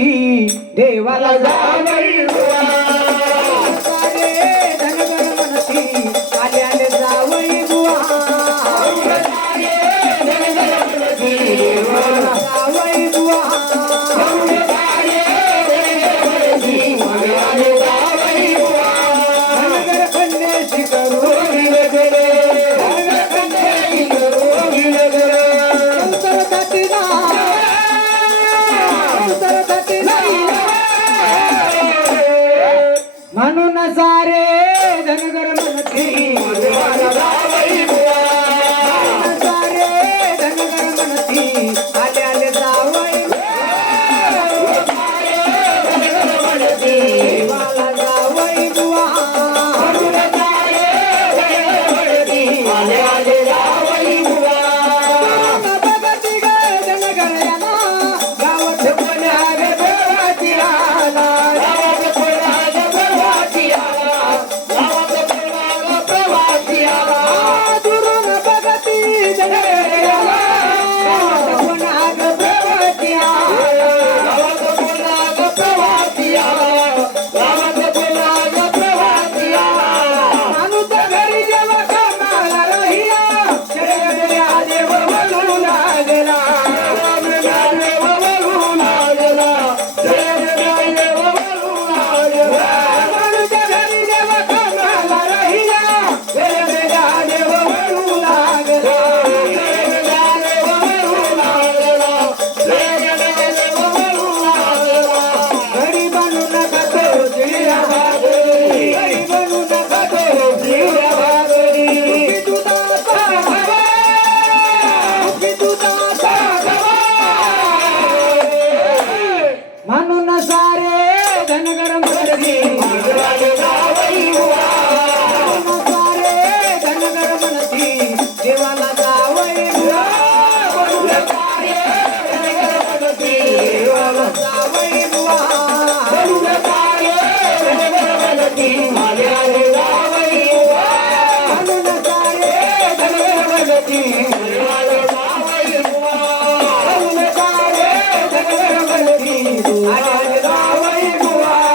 म्हणती देवाला जावई बुवा सारे धनगर म्हणती आले आले जावई बुवा सारे धनगर म्हणती देवाला जावई बुवा सारे धनगर म्हणती आले आले जावई बुवा धनगर कन्याशी करू विलगरे धनगर कन्याशी करू विलगरे म्हणून सारे धनगर म्हणती जावई बुवा सारे धनगर म्हणती आले आले जावई धनगर म्हणती देवाला जावई बुवा सारे धनगर म्हणती आले आले जावई बुवा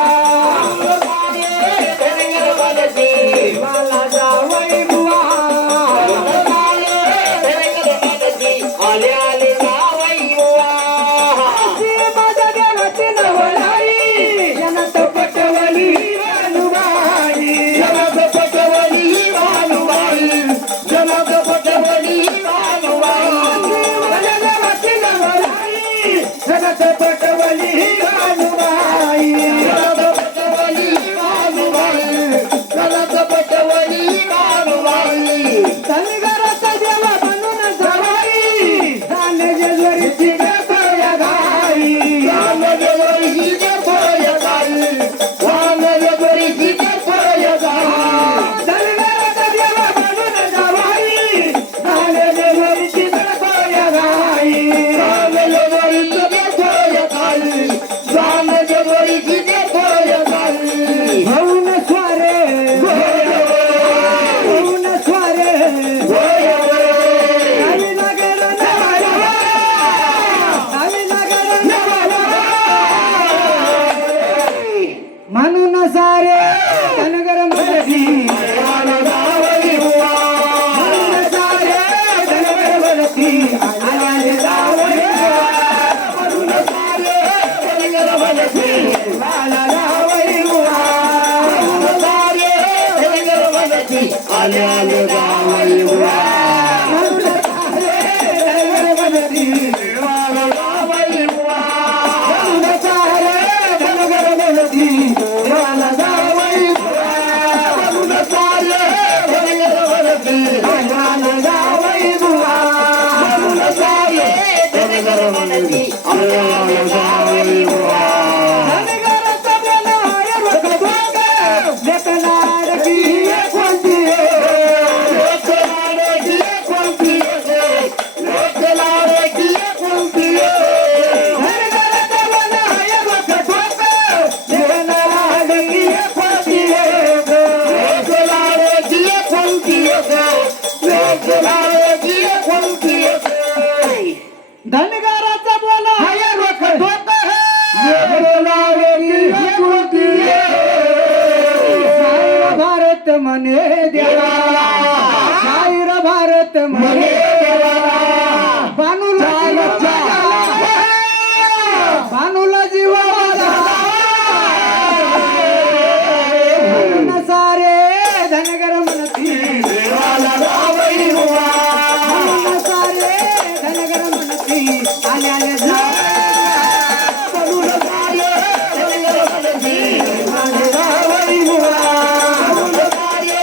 बघती ग धनगर याला गावात कोण्या ग देवाची आला म्हणे देवाला शाहीर भारत म्हणे देवाला बानूला जीवा सारे धनगर म्हणती देवाला जावई बुवा सारे धनगर म्हणती आले आले बानूला सारे धनगर म्हणती माझे जावई बुवा बानूला सारे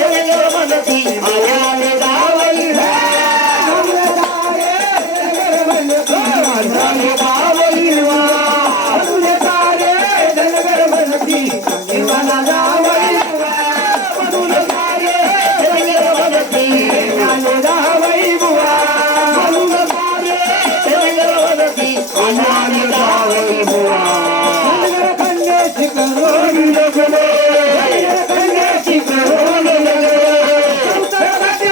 धनगर म्हणती आले आले जावई बानूला सारे धनगर म्हणती माझे जावई बुवा बानूला सारे धनगर म्हणती देवाला जावई बानूला सारे धनगर म्हणती आले जावई बुवा बानूला सारे धनगर म्हणती आले जावई बुवा धनगर कन्याची करून लगले धनगर कन्याची करून लगले संसारासाठी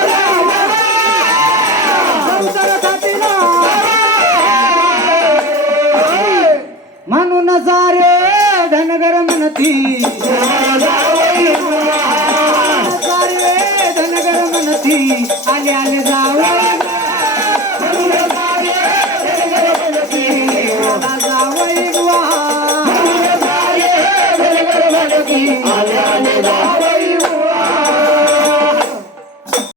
म्हणून सारे धनगर म्हणती सारे धनगर म्हणती आले आले जावई